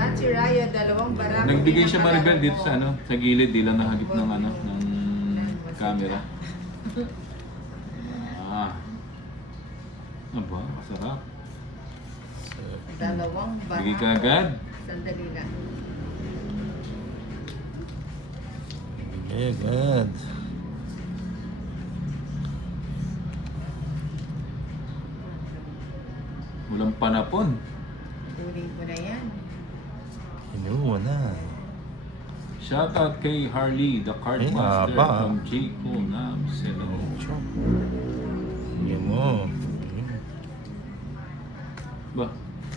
Nancy Rayo, dalawang barako. Nagbigay siya Maribel dito sa ano, sa gilid, di lang nahagip ng ano, ng camera. Ah. Aba, masarap. Dalawang barako. Bigay ka agad. Sandali lang. Okay, good. Walang panapon. Tuloy ko na yan. Kinuha na. Shoutout kay Harley, the card Ay, master haba. from J. Cole Nams. Hello. Sige mo. Ba,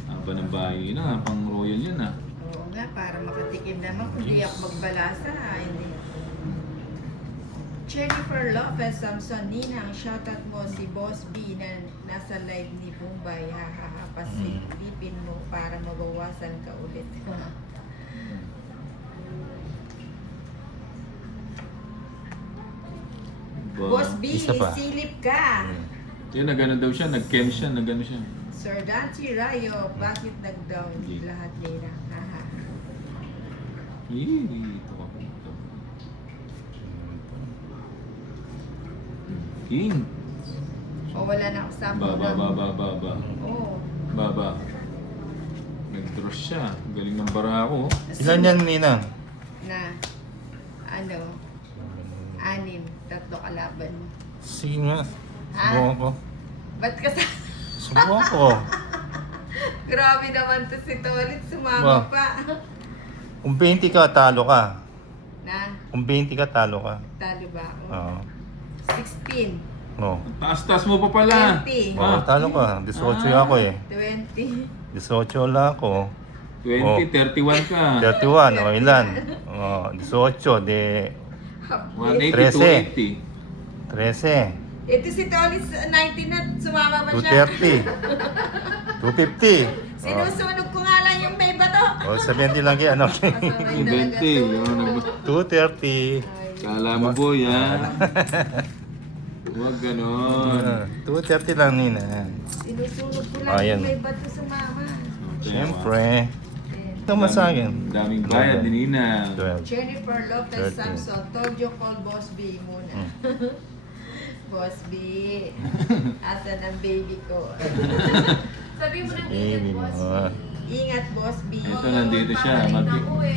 haba ng bahay na, pang royal yan ah. Oo nga, para makatikim naman kung di ako magbalasa. Hindi. Jennifer Lopez, Samson Ninang, shoutout mo si Boss B na nasa live ni Bombay. Hahaha, pasilipin mo para mabawasan ka ulit. Ba, Boss B, Isa pa. silip ka. yun, nagano daw siya, nag-chem siya, nagano siya. Sir Dancy Rayo, bakit nag-down Hindi. lahat nila? Haha. Ito ka. Ito. King. O wala na ako sa Baba. Oo. Baba. Nag-draw siya. Galing ng bara ako. Ilan yan, Ninang? Na, ano, 6, 3 kalaban. Sige nga. Subukan ko. Ba't ka sa... Subukan ko. Grabe naman to si Tolit, sumama Wow. pa. Kung 20 ka, talo ka. Na, Kung 20 ka, talo ka. talo ba ako? Oo. 16, Oh. Taas-taas mo pa pala. 20, Oh, talo ka. 18 ako eh. 20, 18 lang ako. 20, 31 ka. 31, o ilan? Oh, 18, de half 180, 280. 13. Ito si Tolit, 19 na, sumama pa siya. 230. 250. Sinusunog ko nga lang yung may bato. Oh, 70 lang yan. Okay. Asaray talaga 20. to. Yun, 230. kala mo boy ha. Huwag ganon. 230 lang, Nina. Sinusunog ko lang Ayan. yung may bato sumama. Siyempre. Ito mo sa akin. Daming bayad din Nina. 12. Jennifer Lopez 13. Samson, told you call Boss B muna. Boss B, asan ang baby ko? Sabi mo ng Baby mo. Ingat Boss B. Ito nandito siya.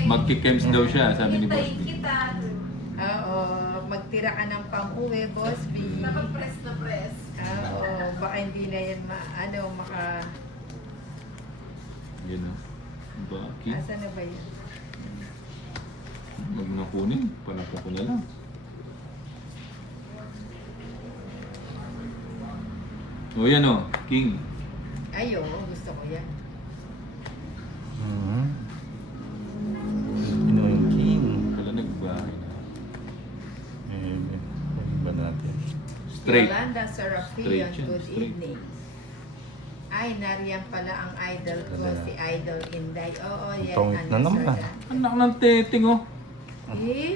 Magki-chems daw siya, sabi ni Boss Hintayin B. kita. Oo, magtira ka ng pang-uwi, Boss B. Naka-press na press. Oo, baka hindi na yan Yun o. Bakit? Asan na ba yun? Huwag na kunin. Panapon ko na lang. O yan o. King. Ay, oo, gusto ko yan. Sino yung king? Pala nagbahay na. Iba natin. Straight. Yolanda Serafian, Straight yan, good straight. evening. Ay, nariyan pala ang idol ko, Wala. si Idol Inday. Oo, yan. Tongit na ano, naman, sir, ah. yan. Anak ng teting o. Eh,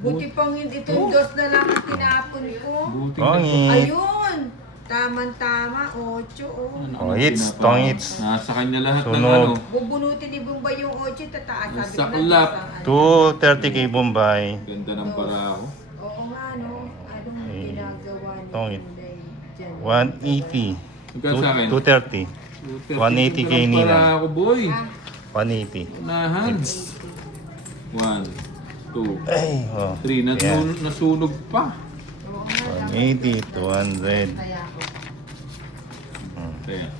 buti pang hindi itong dos na lang ang tinapon ko. Buti na. Tongit. Ayun! Tamang-tama, 8 oh. Ano, Tongits, pinapa- tongits. Nasa kanya lahat ng Sunog. ano. Bubunutin ni Bombay yung 8, tataas. Sabi ko na, Saklap. isang ano. 230 kay Bombay. Ganda ng bara ako. Oo nga, no? Anong Eh, ginagawa ni tongit. Inday dyan? 180. Magkano sa akin? 230. 180 kay Ganda ng Nina. bara ako boy. Ah, 180. Unahan. 1, 2, Ay, oh. 3. Nasunog pa. oo nga. 180, 200. Kaya ako. Kaya.